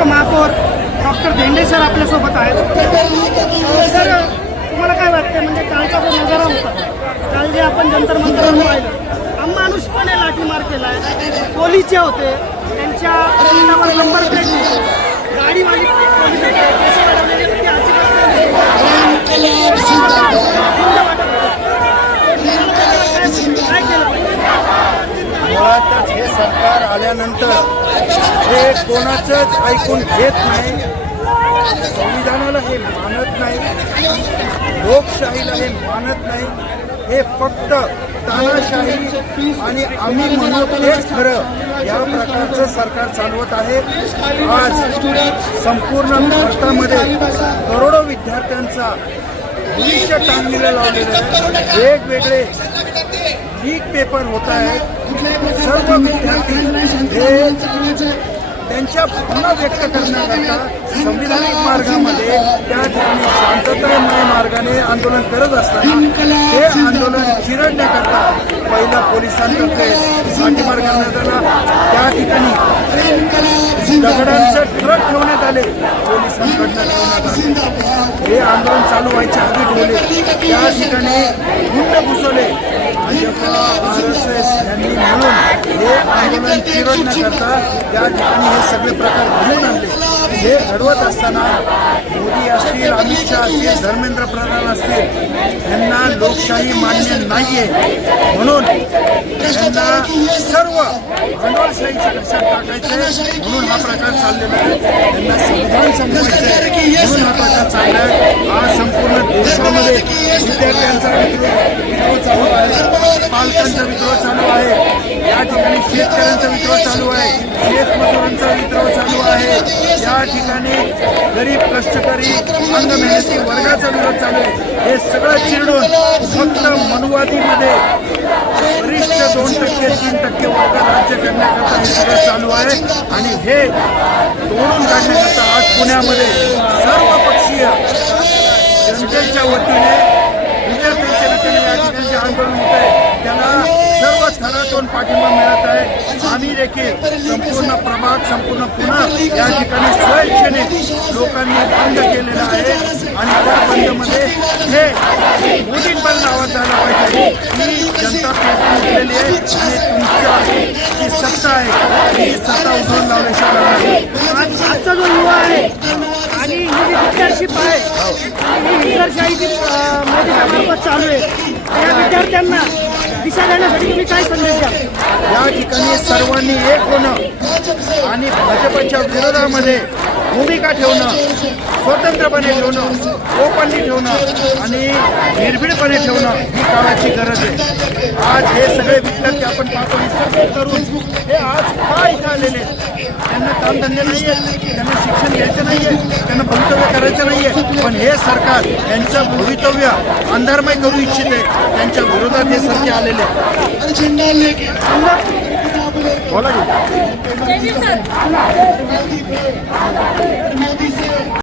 उपयुक्त महापौर doctor Dhende sir आपल्यासोबत आहेत. सर, तुम्हाला काय वाटतं, म्हणजे कालचा जो नजारा होता, काल जे आपण जंतर मंतरवर पाहिलं, अमानुषपणे लाठीमार केला आहे, पोलीस जे होते त्यांच्या रस्त्यावर नंबर प्लेट होती, गाडीवाली पोलीस होते, केस वाढवलेले होते, अजिबात काय केलं पाहिजे? मुळातच हे सरकार आल्यानंतर हे कोणाचंच ऐकून घेत नाही, संविधानाला हे मानत नाही, लोकशाहीला हे मानत नाही. हे फक्त तानाशाही आणि आम्ही म्हणू तेच खरं या प्रकारचं सरकार चालवत आहे. आज संपूर्ण भारतामध्ये करोडो विद्यार्थ्यांचा भविष्य टांगलेलं लावलेलं आहे. वेगवेगळे लीक पेपर होत आहेत. सर्व विद्यार्थी हे त्यांच्या भावना व्यक्त करण्याकरता संविधानिक मार्गामध्ये त्या ठिकाणी शांततामय मार्गाने आंदोलन करत असताना हे आंदोलन चिरडण्याकरता पहिला पोलिसांतर्फे लाठीमार करण्यात आला. त्या ठिकाणी दगडांचे ट्रक ठेवण्यात आले, पोलिसांकडनं ठेवण्यात आले. हे आंदोलन चालू व्हायच्या आधी ठेवले. त्या ठिकाणी गुंड घुसवले. भाजपा RSS यांनी म्हणून हे आंदोलन चिरडण्याकरता त्या ठिकाणी हे सगळे प्रकार घडवून आणले. हे घडवत असताना मोदी असतील, अमित शहा असतील, धर्मेंद्र प्रधान असतील, यांना लोकशाही मान्य नाहीये, म्हणून त्यांना सर्व भांडवलशाहीच्या कक्षात टाकायचे, म्हणून हा प्रकार चाललेला आहे. त्यांना संविधान संपवायचे म्हणून हा प्रकार चालला आहे. आज संपूर्ण देशामध्ये विद्यार्थ्यांचा विद्रोह चालू आहे, पालकांचा विद्रोह चालू आहे, या ठिकाणी शेतकऱ्यांचा विद्रोह चालू आहे, शेतमजुरांचा विद्रोह चालू आहे, या ठिकाणी गरीब कष्टकरी अंग मेहनती वर्गाचा विरोध चालू आहे. हे सगळं चिरडून फक्त मनुवादीमध्ये वरिष्ठ 2%, 3% वर्ग राज्य करण्याकरता हे सगळं चालू आहे. आणि हे तोडून काढण्याकरता आज पुण्यामध्ये सर्व पक्षीय जनतेच्या वतीने, विद्यार्थ्यांच्या वतीने या ठिकाणी जे आंदोलन होत आहे त्याला सर्व थरातून पाठिंबा मिळत आहे. आम्ही देखील संपूर्ण प्रभाग, संपूर्ण पुणे या ठिकाणी स्वेच्छेने लोकांनी बंद केलेला आहे. आणि त्या बंदमध्ये हे मोदींपर्यंत आवाज झाला पाहिजे की जनता पेटलेली आहे आणि तुमच्या जी सत्ता आहे ही सत्ता उधळून लावल्याशिवाय. आजचा जो युवा आहे आणि ही जी विद्यार्थीप आहे, ही विद्यार्थी मोदीच्या मार्फत चालू आहे, या विद्यार्थ्यांना दिशा देण्यासाठी तुम्ही काय संदेश द्या? या ठिकाणी सर्वांनी एक होणं आणि भाजपच्या विरोधामध्ये भूमिका ठेवणं, स्वतंत्रपणे ठेवणं, ओपनली ठेवणं आणि निर्भीडपणे ठेवणं ही काळाची गरज आहे. आज हे सगळे विद्यार्थी आपण पाहतो विसर्जन करून हे आज काय इथं आलेले, त्यांना कामधंदे नाही आहेत, त्यांना शिक्षण घ्यायचं नाही आहे, त्यांना भवितव्य करायचं नाही आहे, पण हे सरकार यांचं भवितव्य अंधारमय करू इच्छिते, त्यांच्या विरोधात हे सरकार आलेले बोला की.